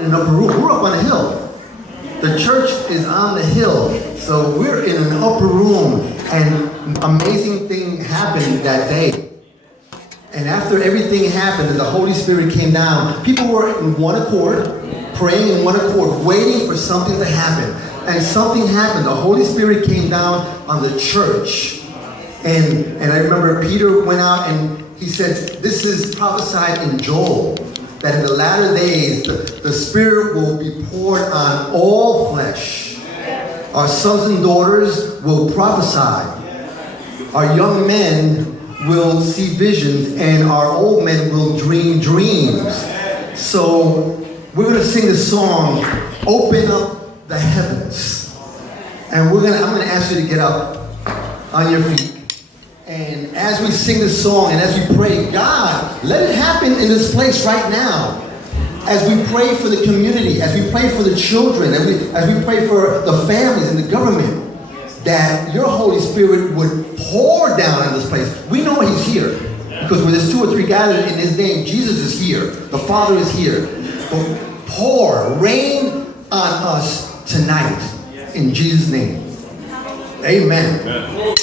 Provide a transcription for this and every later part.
in an upper room. We're up on a hill. The church is on the hill. So we're in an upper room, and amazing thing happened that day. And after everything happened and the Holy Spirit came down, people were in one accord, praying in one accord, waiting for something to happen. And something happened. The Holy Spirit came down on the church. And I remember Peter went out and he said, this is prophesied in Joel, that in the latter days the Spirit will be poured on all flesh. Our sons and daughters will prophesy. Our young men will see visions, and our old men will dream dreams. So we're going to sing the song, Open Up the Heavens. And I'm going to ask you to get up on your feet. And as we sing this song and as we pray, God, let it happen in this place right now. As we pray for the community, as we pray for the children, as we pray for the families and the government, that your Holy Spirit would pour down on this place. We know He's here. Because where there's 2 or 3 gathered in His name, Jesus is here. The Father is here. But pour, rain on us tonight. In Jesus' name. Amen. Amen.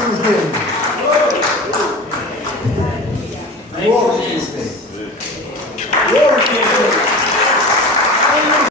to Him. Glory to His name.